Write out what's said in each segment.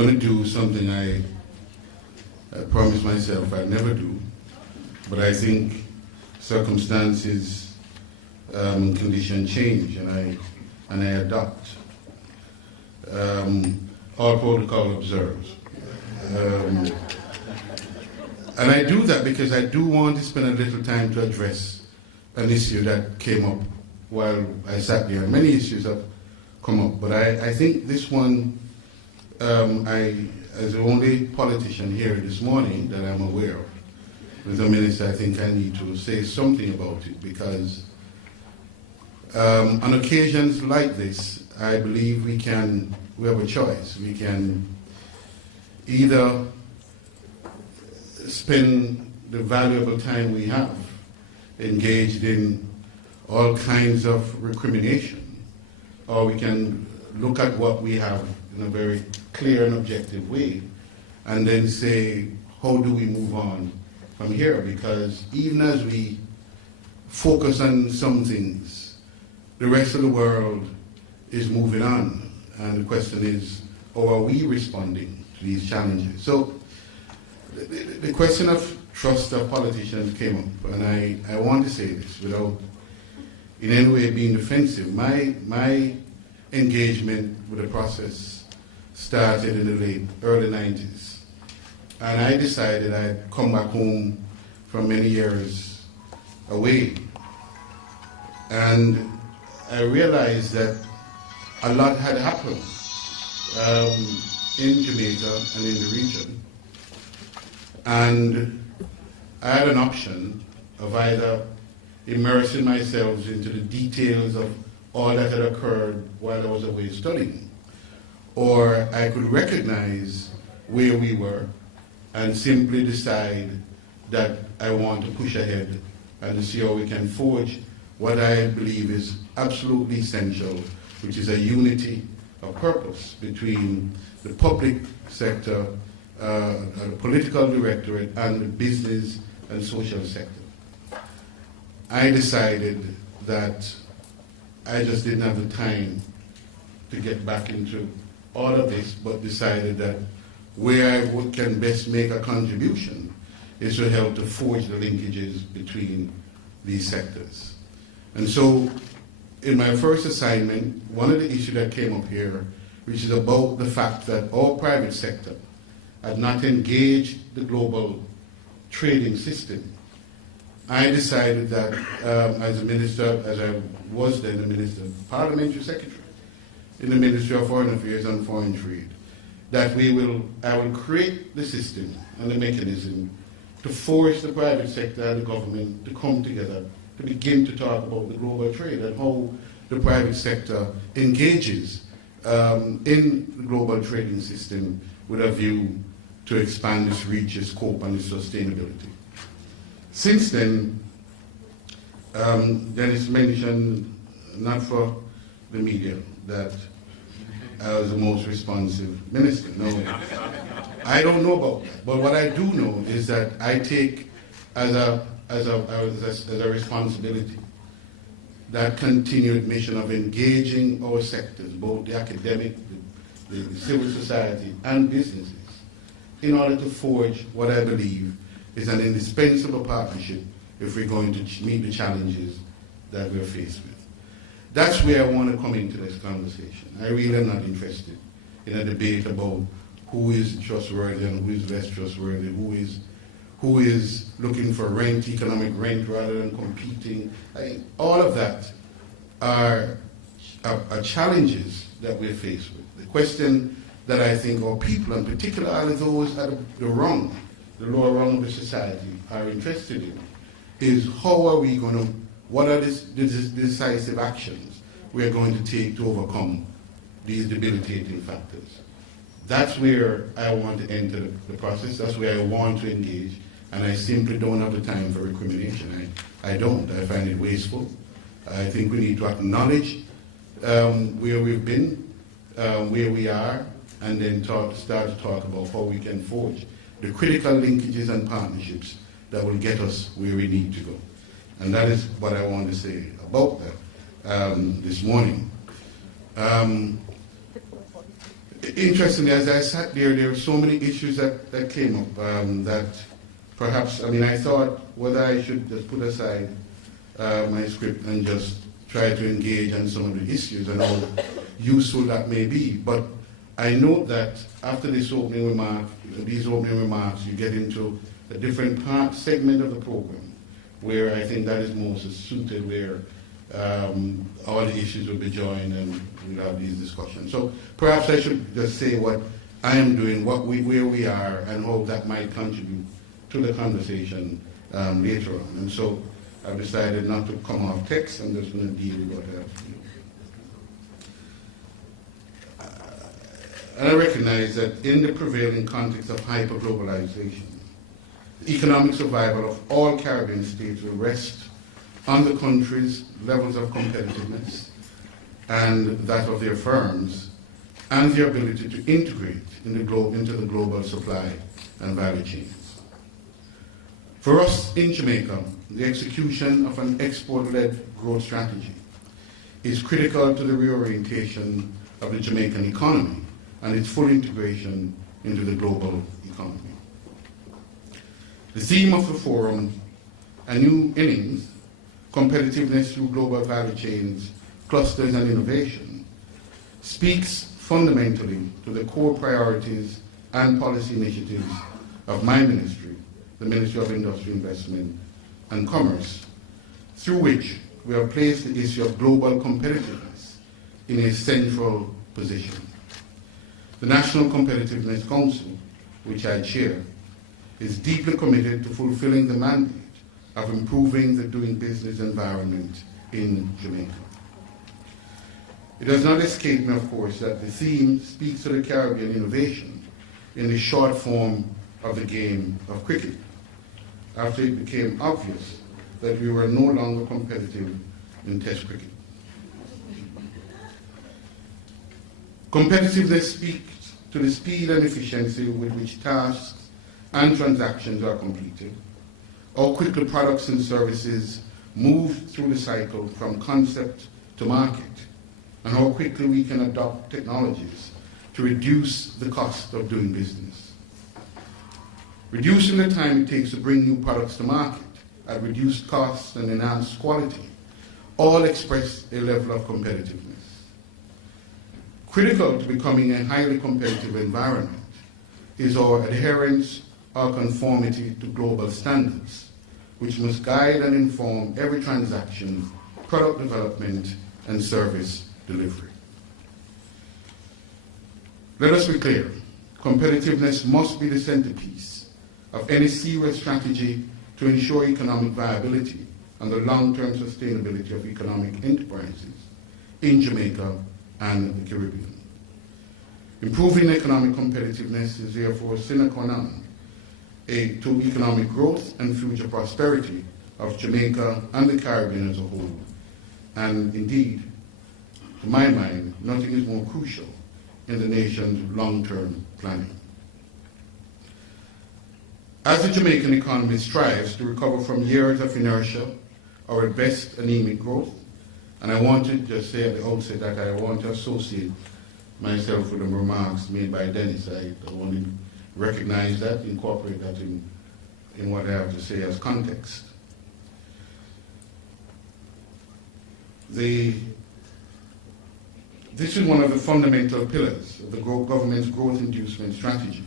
going to do something I promised myself I'd never do, but I think circumstances, conditions change, and I adopt. All protocol observed. And I do that because I do want to spend a little time to address an issue that came up while I sat there. Many issues have come up, but I think this one, as the only politician here this morning that I'm aware of, as a minister, I think I need to say something about it, because on occasions like this, I believe we have a choice. We can either spend the valuable time we have engaged in all kinds of recrimination, or we can look at what we have in a very clear and objective way and then say, how do we move on from here? Because even as we focus on some things, the rest of the world is moving on, and the question is, how are we responding to these challenges? So the question of trust of politicians came up, and I want to say this without in any way being defensive. My engagement with the process started in the early 90s, and I decided I'd come back home from many years away, and I realized that a lot had happened in Jamaica and in the region, and I had an option of either immersing myself into the details of all that had occurred while I was away studying, or I could recognize where we were and simply decide that I want to push ahead and to see how we can forge what I believe is absolutely essential, which is a unity of purpose between the public sector, the political directorate, and the business and social sector. I decided that I just didn't have the time to get back into all of this, but decided that where I can best make a contribution is to help to forge the linkages between these sectors. And so, in my first assignment, one of the issues that came up here, which is about the fact that our private sector had not engaged the global trading system, I decided that as a minister, as I was then a minister, parliamentary secretary in the Ministry of Foreign Affairs and Foreign Trade, that I will create the system and the mechanism to force the private sector and the government to come together to begin to talk about the global trade and how the private sector engages in the global trading system with a view to expand its reach, its scope, and its sustainability. Since then, Dennis mentioned, not for the media, that I was the most responsive minister. No, I don't know about that. But what I do know is that I take as a responsibility that continued mission of engaging our sectors, both the academic, the civil society, and businesses, in order to forge what I believe is an indispensable partnership if we're going to meet the challenges that we're faced with. That's where I want to come into this conversation. I really am not interested in a debate about who is trustworthy and who is less trustworthy, who is looking for rent, economic rent, rather than competing. All of that are challenges that we're faced with. The question that I think our people, and particularly those at the lower rung of the society, are interested in, is how are we going to, what are the decisive actions we're going to take to overcome these debilitating factors. That's where I want to enter the process. That's where I want to engage. And I simply don't have the time for recrimination. I don't. I find it wasteful. I think we need to acknowledge where we've been, where we are, and then start to talk about how we can forge the critical linkages and partnerships that will get us where we need to go. And that is what I want to say about that this morning. Interestingly, as I sat there were so many issues that came up that perhaps, I thought whether I should just put aside my script and just try to engage on some of the issues and how useful that may be. But I note that after these opening remarks, you get into a different segment of the program where I think that is most suited, where all the issues will be joined and we'll have these discussions. So perhaps I should just say what I am doing, where we are, and how that might contribute to the conversation later on. And so I've decided not to come off text. I'm just going to deal with what I have to do. And I recognize that in the prevailing context of hyper-globalization, the economic survival of all Caribbean states will rest on the country's levels of competitiveness and that of their firms, and their ability to integrate into the global supply and value chains. For us in Jamaica, the execution of an export-led growth strategy is critical to the reorientation of the Jamaican economy and its full integration into the global economy. The theme of the forum, A New Innings, Competitiveness through Global Value Chains, Clusters and Innovation, speaks fundamentally to the core priorities and policy initiatives of my ministry, the Ministry of Industry, Investment and Commerce, through which we have placed the issue of global competitiveness in a central position. The National Competitiveness Council, which I chair, is deeply committed to fulfilling the mandate of improving the doing business environment in Jamaica. It does not escape me, of course, that the theme speaks to the Caribbean innovation in the short form of the game of cricket, after it became obvious that we were no longer competitive in Test cricket. Competitiveness speaks to the speed and efficiency with which tasks and transactions are completed, how quickly products and services move through the cycle from concept to market, and how quickly we can adopt technologies to reduce the cost of doing business. Reducing the time it takes to bring new products to market at reduced costs and enhanced quality all express a level of competitiveness. Critical to becoming a highly competitive environment is our adherence or conformity to global standards, which must guide and inform every transaction, product development, and service delivery. Let us be clear, competitiveness must be the centerpiece of any serious strategy to ensure economic viability and the long-term sustainability of economic enterprises in Jamaica and the Caribbean. Improving economic competitiveness is therefore sine qua non to economic growth and future prosperity of Jamaica and the Caribbean as a whole. And indeed, to my mind, nothing is more crucial in the nation's long-term planning. As the Jamaican economy strives to recover from years of inertia or at best anemic growth, and I want to just say at the outset that I want to associate myself with the remarks made by Dennis. I want to recognize that, incorporate that in what I have to say as context. This is one of the fundamental pillars of the government's growth inducement strategy,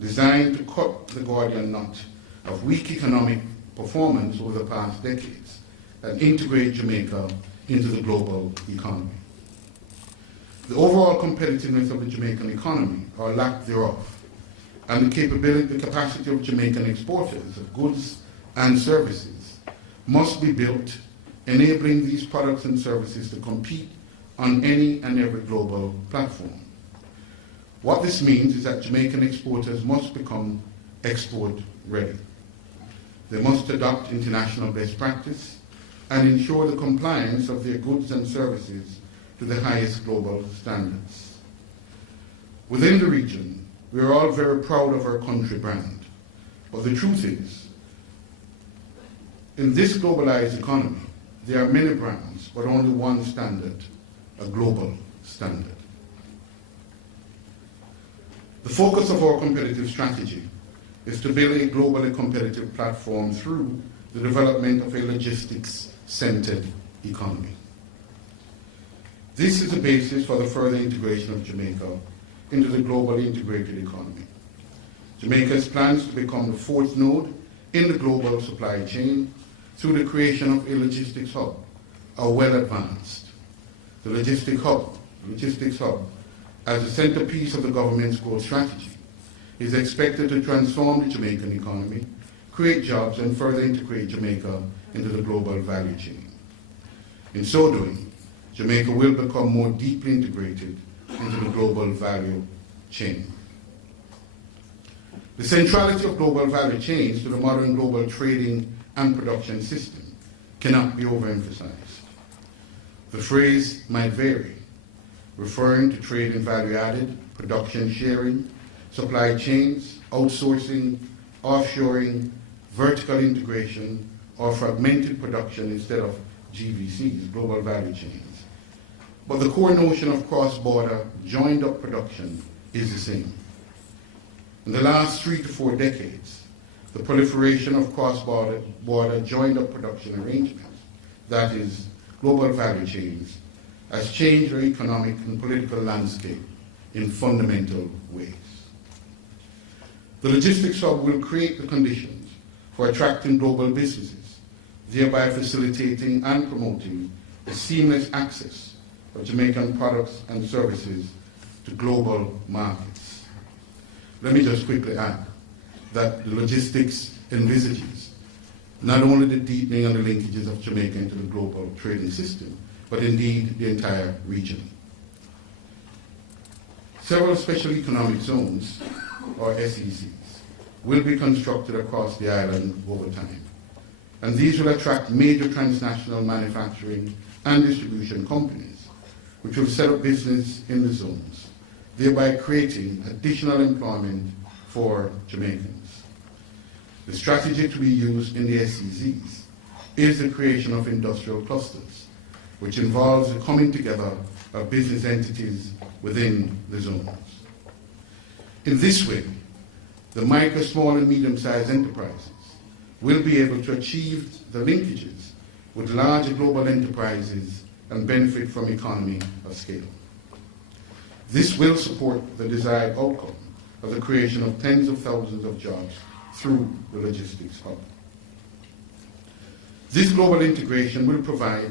designed to cut the Gordian knot of weak economic performance over the past decades and integrate Jamaica into the global economy. The overall competitiveness of the Jamaican economy, or lack thereof, and the capacity of Jamaican exporters of goods and services must be built, enabling these products and services to compete on any and every global platform. What this means is that Jamaican exporters must become export ready. They must adopt international best practice and ensure the compliance of their goods and services to the highest global standards. Within the region, we are all very proud of our country brand, but the truth is, in this globalized economy, there are many brands, but only one standard, a global standard. The focus of our competitive strategy is to build a globally competitive platform through the development of a logistics-centered economy. This is the basis for the further integration of Jamaica into the globally integrated economy. Jamaica's plans to become the fourth node in the global supply chain through the creation of a logistics hub are well advanced. The logistics hub, as the centerpiece of the government's growth strategy, is expected to transform the Jamaican economy, create jobs, and further integrate Jamaica into the global value chain. In so doing, Jamaica will become more deeply integrated into the global value chain. The centrality of global value chains to the modern global trading and production system cannot be overemphasized. The phrase might vary, referring to trade in value added, production sharing, supply chains, outsourcing, offshoring, vertical integration, or fragmented production instead of GVCs, global value chains. But the core notion of cross-border, joined-up production is the same. In the last 3 to 4 decades, the proliferation of cross-border, joined-up production arrangements, that is, global value chains, has changed our economic and political landscape in fundamental ways. The logistics hub will create the conditions for attracting global businesses, thereby facilitating and promoting the seamless access of Jamaican products and services to global markets. Let me just quickly add that the logistics envisages not only the deepening and the linkages of Jamaica into the global trading system, but indeed the entire region. Several special economic zones, or SECs, will be constructed across the island over time. And these will attract major transnational manufacturing and distribution companies, which will set up business in the zones, thereby creating additional employment for Jamaicans. The strategy to be used in the SECs is the creation of industrial clusters, which involves the coming together of business entities within the zones. In this way, the micro, small, and medium-sized enterprises will be able to achieve the linkages with larger global enterprises and benefit from economy of scale. This will support the desired outcome of the creation of tens of thousands of jobs through the logistics hub. This global integration will provide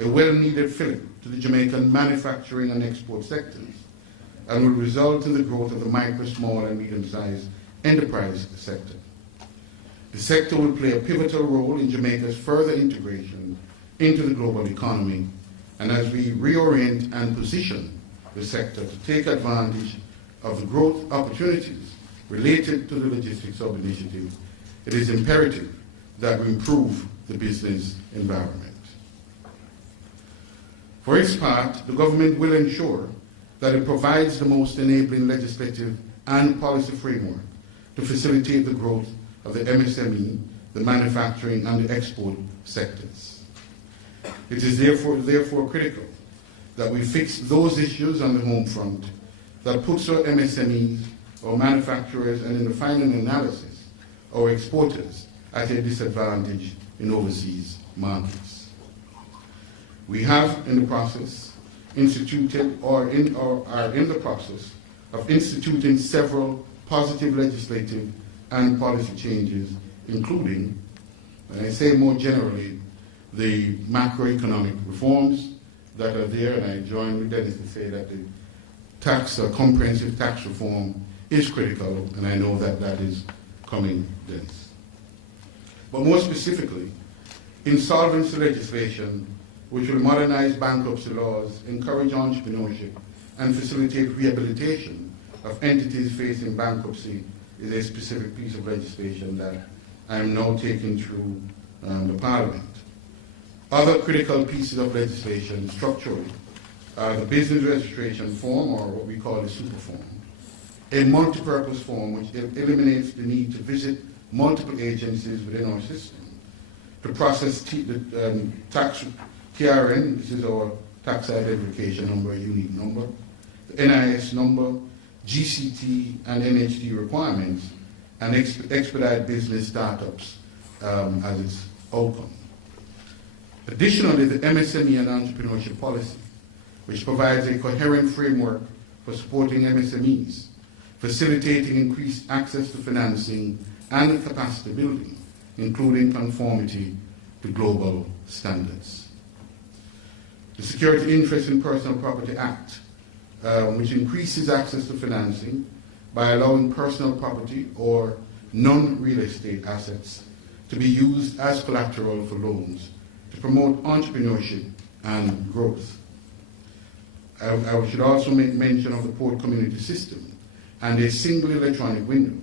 a well-needed fillip to the Jamaican manufacturing and export sectors and will result in the growth of the micro, small, and medium-sized enterprise sector. The sector will play a pivotal role in Jamaica's further integration into the global economy, and as we reorient and position the sector to take advantage of the growth opportunities related to the Logistics Hub initiative, it is imperative that we improve the business environment. For its part, the government will ensure that it provides the most enabling legislative and policy framework to facilitate the growth of the MSME, the manufacturing, and the export sectors. It is therefore critical that we fix those issues on the home front that puts our MSMEs, our manufacturers, and in the final analysis, our exporters at a disadvantage in overseas markets. We have in the process instituted or are in the process of instituting several positive legislative and policy changes, including, and I say more generally, the macroeconomic reforms that are there, and I join with Dennis to say that the comprehensive tax reform is critical, and I know that that is coming, Dennis. But more specifically, insolvency legislation, which will modernize bankruptcy laws, encourage entrepreneurship, and facilitate rehabilitation of entities facing bankruptcy, is a specific piece of legislation that I am now taking through the Parliament. Other critical pieces of legislation structurally are the business registration form, or what we call the super form, a multi-purpose form which eliminates the need to visit multiple agencies within our system to process the tax TRN, this is our tax identification number, a unique number, the NIS number, GCT and NHT requirements, and expedite business startups as its outcome. Additionally, the MSME and entrepreneurship policy, which provides a coherent framework for supporting MSMEs, facilitating increased access to financing and capacity building, including conformity to global standards. The Security Interest in Personal Property Act, which increases access to financing by allowing personal property or non-real estate assets to be used as collateral for loans to promote entrepreneurship and growth. I should also make mention of the port community system and a single electronic window,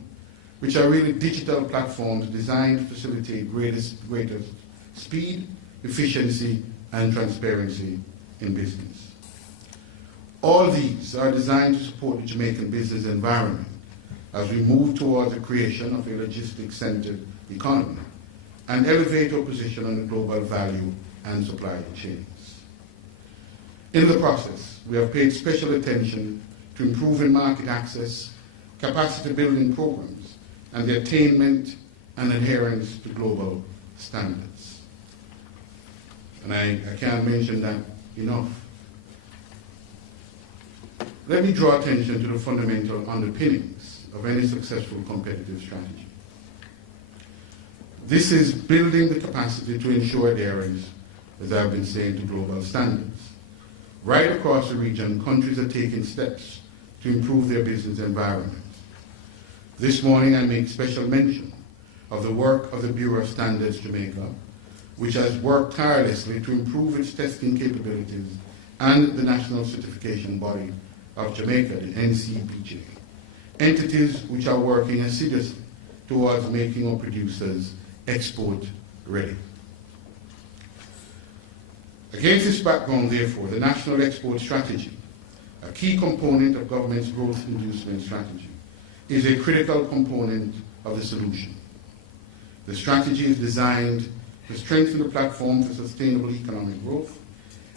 which are really digital platforms designed to facilitate greater speed, efficiency, and transparency in business. All these are designed to support the Jamaican business environment as we move towards the creation of a logistics-centered economy and elevate our position on the global value and supply chains. In the process, we have paid special attention to improving market access, capacity building programs, and the attainment and adherence to global standards. And I can't mention that enough. Let me draw attention to the fundamental underpinnings of any successful competitive strategy. This is building the capacity to ensure adherence, as I've been saying, to global standards. Right across the region, countries are taking steps to improve their business environment. This morning, I make special mention of the work of the Bureau of Standards Jamaica, which has worked tirelessly to improve its testing capabilities, and the National Certification Body of Jamaica, the NCBJ, entities which are working assiduously towards making our producers export ready. Against this background, therefore, the National Export Strategy, a key component of government's growth inducement strategy, is a critical component of the solution. The strategy is designed to strengthen the platform for sustainable economic growth,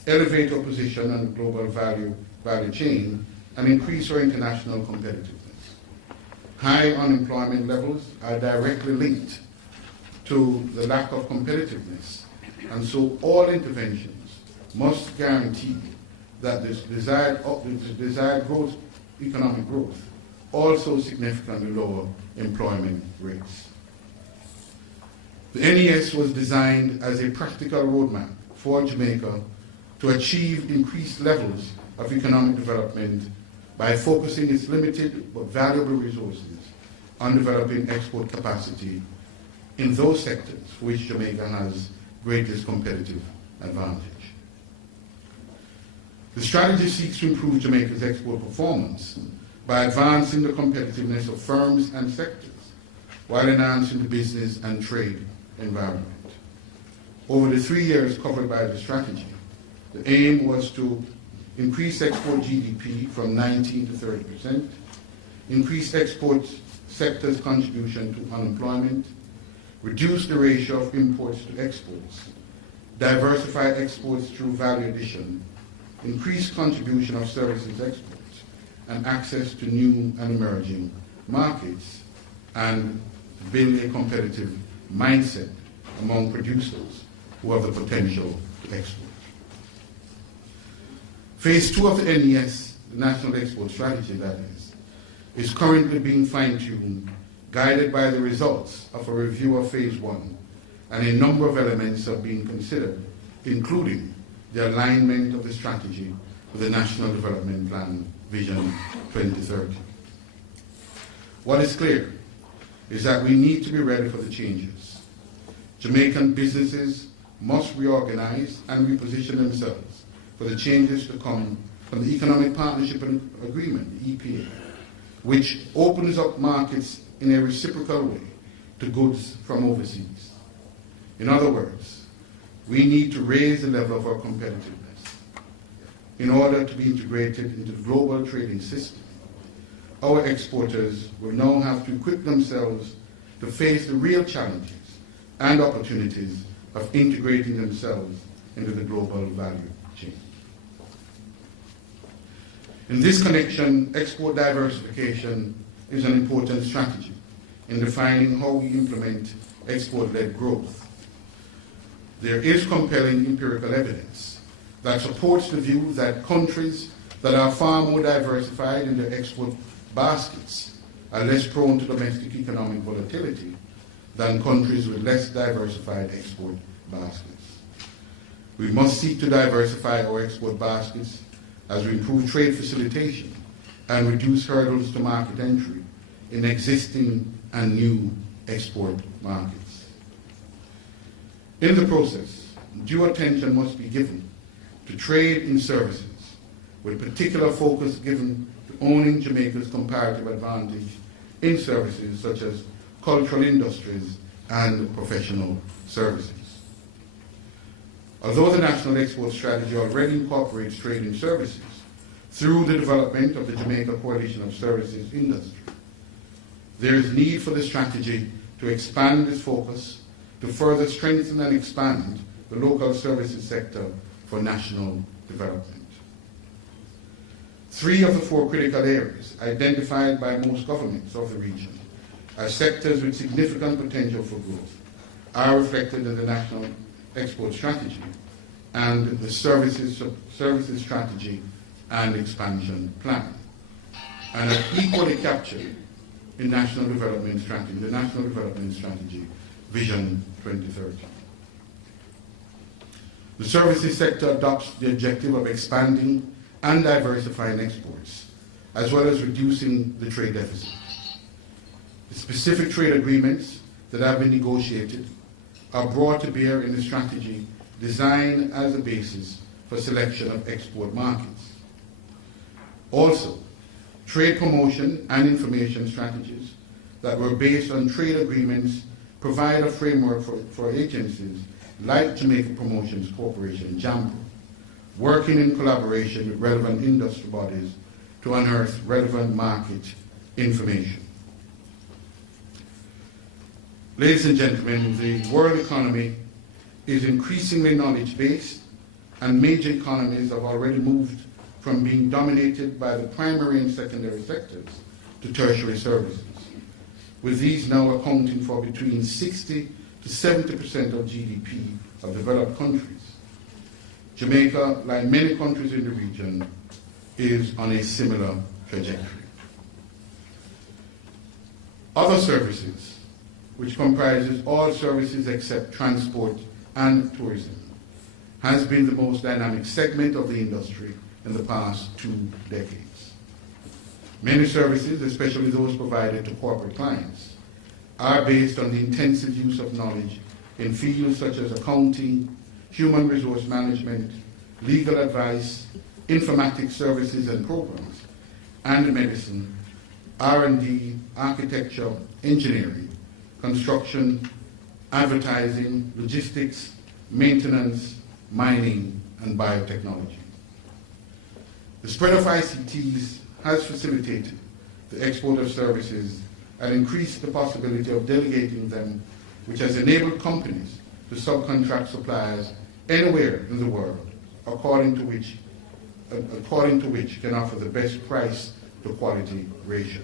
elevate our position on the global value chain, and increase our international competitiveness. High unemployment levels are directly linked to the lack of competitiveness, and so all interventions must guarantee that this desired growth, economic growth, also significantly lower employment rates. The NES was designed as a practical roadmap for Jamaica to achieve increased levels of economic development by focusing its limited but valuable resources on developing export capacity in those sectors for which Jamaica has greatest competitive advantage. The strategy seeks to improve Jamaica's export performance by advancing the competitiveness of firms and sectors while enhancing the business and trade environment. Over the 3 years covered by the strategy, the aim was to increase export GDP from 19 to 30%, increase export sector's contribution to unemployment, reduce the ratio of imports to exports, diversify exports through value addition, increase contribution of services exports, and access to new and emerging markets, and build a competitive mindset among producers who have the potential to export. Phase 2 of the NES, the National Export Strategy, that is currently being fine-tuned, guided by the results of a review of Phase 1, and a number of elements are being considered, including the alignment of the strategy with the National Development Plan Vision 2030. What is clear is that we need to be ready for the changes. Jamaican businesses must reorganize and reposition themselves for the changes to come from the Economic Partnership Agreement, the EPA, which opens up markets in a reciprocal way to goods from overseas. In other words, we need to raise the level of our competitiveness in order to be integrated into the global trading system. Our exporters will now have to equip themselves to face the real challenges and opportunities of integrating themselves into the global value chain. In this connection, export diversification is an important strategy in defining how we implement export-led growth. There is compelling empirical evidence that supports the view that countries that are far more diversified in their export baskets are less prone to domestic economic volatility than countries with less diversified export baskets. We must seek to diversify our export baskets as we improve trade facilitation and reduce hurdles to market entry in existing and new export markets. In the process, due attention must be given to trade in services, with particular focus given to owning Jamaica's comparative advantage in services such as cultural industries and professional services. Although the National Export Strategy already incorporates trade in services through the development of the Jamaica Coalition of Services Industry, there is need for the strategy to expand its focus to further strengthen and expand the local services sector for national development. 3 of the 4 critical areas identified by most governments of the region as sectors with significant potential for growth are reflected in the National Export Strategy and the Services Strategy and Expansion Plan, and are equally captured in the National Development Strategy Vision 2030. The services sector adopts the objective of expanding and diversifying exports, as well as reducing the trade deficit. The specific trade agreements that have been negotiated are brought to bear in the strategy designed as a basis for selection of export markets. Also, trade promotion and information strategies that were based on trade agreements provide a framework for agencies like Jamaica Promotions Corporation, JAMPO, working in collaboration with relevant industry bodies to unearth relevant market information. Ladies and gentlemen, the world economy is increasingly knowledge-based, and major economies have already moved from being dominated by the primary and secondary sectors to tertiary services, with these now accounting for between 60 to 70% of GDP of developed countries. Jamaica, like many countries in the region, is on a similar trajectory. Other services, which comprises all services except transport and tourism, has been the most dynamic segment of the industry in the past 2 decades. Many services, especially those provided to corporate clients, are based on the intensive use of knowledge in fields such as accounting, human resource management, legal advice, informatics services and programs, and medicine, R&D, architecture, engineering, construction, advertising, logistics, maintenance, mining, and biotechnology. The spread of ICTs has facilitated the export of services and increased the possibility of delegating them, which has enabled companies to subcontract suppliers anywhere in the world, according to which can offer the best price to quality ratio.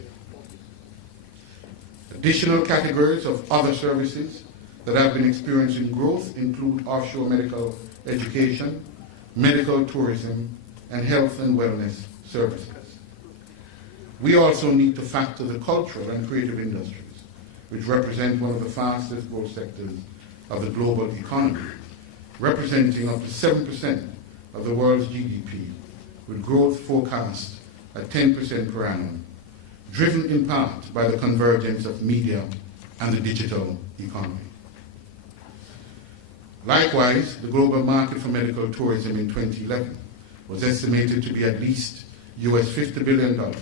Additional categories of other services that have been experiencing growth include offshore medical education, medical tourism, and health and wellness services. We also need to factor the cultural and creative industries, which represent one of the fastest growth sectors of the global economy, representing up to 7% of the world's GDP, with growth forecast at 10% per annum, driven in part by the convergence of media and the digital economy. Likewise, the global market for medical tourism in 2011 was estimated to be at least US $50 billion,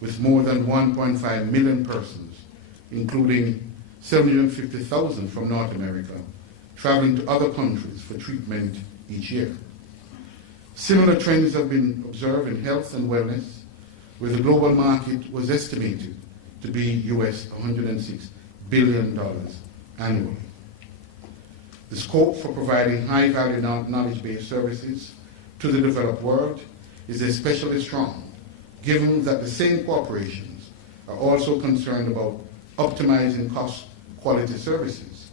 with more than 1.5 million persons, including 750,000 from North America, traveling to other countries for treatment each year. Similar trends have been observed in health and wellness, where the global market was estimated to be US $106 billion annually. The scope for providing high-value knowledge-based services to the developed world is especially strong given that the same corporations are also concerned about optimizing cost-quality services,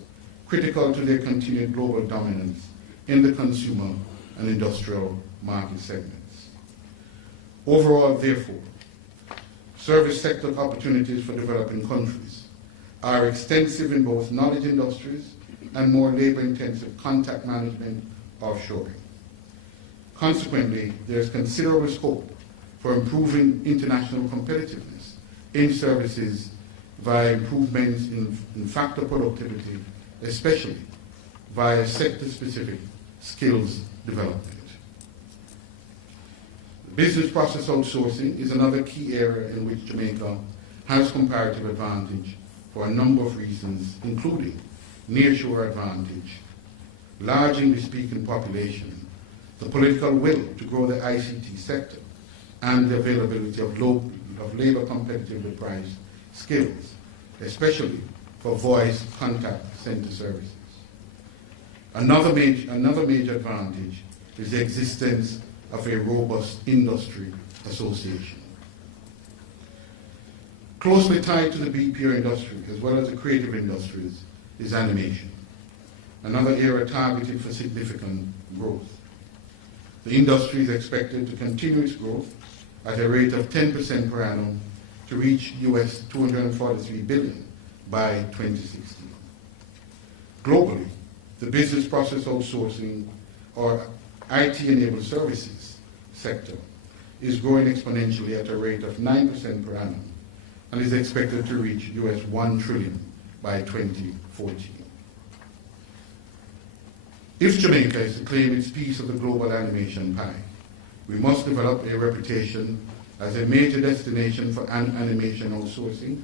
critical to their continued global dominance in the consumer and industrial market segments. Overall, therefore, service sector opportunities for developing countries are extensive in both knowledge industries and more labor-intensive contact management offshoring. Consequently, there is considerable scope for improving international competitiveness in services via improvements in factor productivity, especially via sector-specific skills development. Business process outsourcing is another key area in which Jamaica has comparative advantage for a number of reasons, including nearshore advantage, large English-speaking population, the political will to grow the ICT sector, and the availability of labor competitively priced skills, especially for voice contact center services. Another major advantage is the existence of a robust industry association. Closely tied to the BPO industry, as well as the creative industries, is animation, another area targeted for significant growth. The industry is expected to continue its growth at a rate of 10% per annum to reach US $243 billion by 2016. Globally, the business process outsourcing, or IT-enabled services sector, is growing exponentially at a rate of 9% per annum and is expected to reach US $1 trillion by 2014. If Jamaica is to claim its piece of the global animation pie, we must develop a reputation as a major destination for animation outsourcing.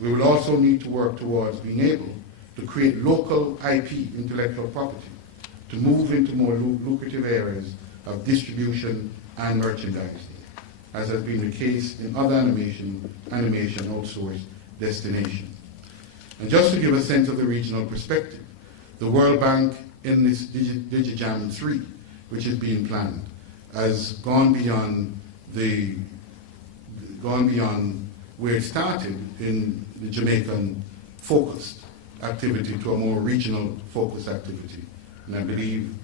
We will also need to work towards being able to create local IP, intellectual property, to move into more lucrative areas of distribution and merchandising, as has been the case in other animation outsourced destinations. And just to give a sense of the regional perspective, the World Bank in this DigiJam 3, which is being planned, has gone beyond where it started in the Jamaican focused activity to a more regional focused activity. And I believe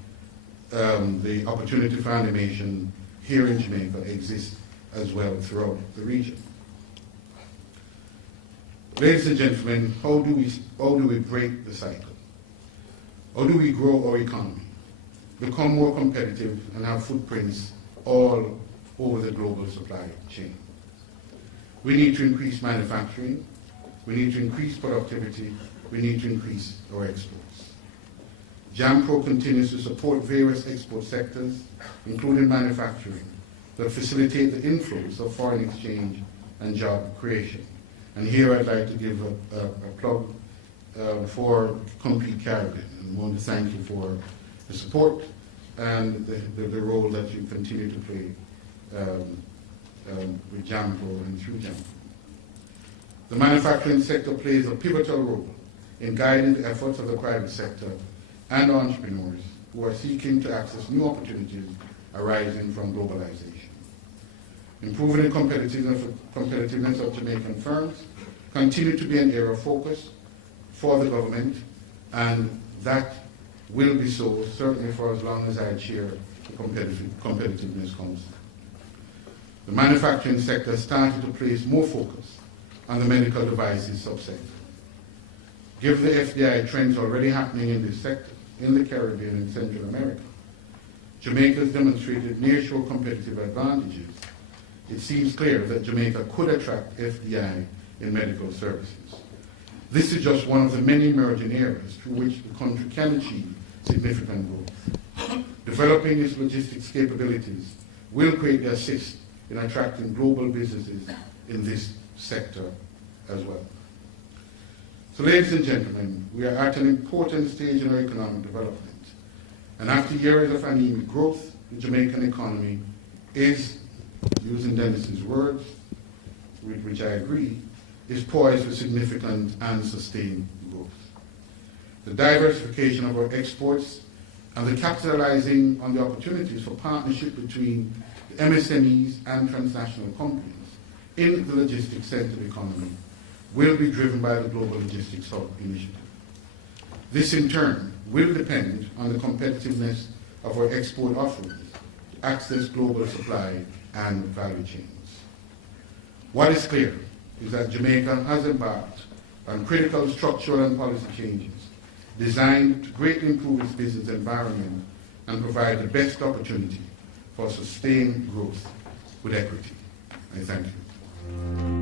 the opportunity for animation here in Jamaica exists as well throughout the region. Ladies and gentlemen, how do we break the cycle? How do we grow our economy, become more competitive, and have footprints all over the global supply chain? We need to increase manufacturing, we need to increase productivity, we need to increase our exports. JAMPRO continues to support various export sectors, including manufacturing, that facilitate the inflows of foreign exchange and job creation. And here I'd like to give a plug for Compete Caribbean, and I want to thank you for the support and the role that you continue to play with JAMPRO and through JAMPRO. The manufacturing sector plays a pivotal role in guiding the efforts of the private sector and entrepreneurs who are seeking to access new opportunities arising from globalization. Improving the competitiveness of Jamaican firms continue to be an area of focus for the government, and that will be so certainly for as long as I chair the Competitiveness Council. The manufacturing sector started to place more focus on the medical devices subsector. Given the FDI trends already happening in this sector, in the Caribbean and Central America, Jamaica has demonstrated nearshore competitive advantages. It seems clear that Jamaica could attract FDI in medical services. This is just one of the many emerging areas through which the country can achieve significant growth. Developing its logistics capabilities will greatly assist in attracting global businesses in this sector as well. So, ladies and gentlemen, we are at an important stage in our economic development. And after years of anemic growth, the Jamaican economy is, using Dennis's words, with which I agree, is poised for significant and sustained growth. The diversification of our exports and the capitalizing on the opportunities for partnership between the MSMEs and transnational companies in the logistics-centered economy will be driven by the Global Logistics Hub initiative. This, in turn, will depend on the competitiveness of our export offerings to access global supply and value chains. What is clear is that Jamaica has embarked on critical structural and policy changes designed to greatly improve its business environment and provide the best opportunity for sustained growth with equity. I thank you.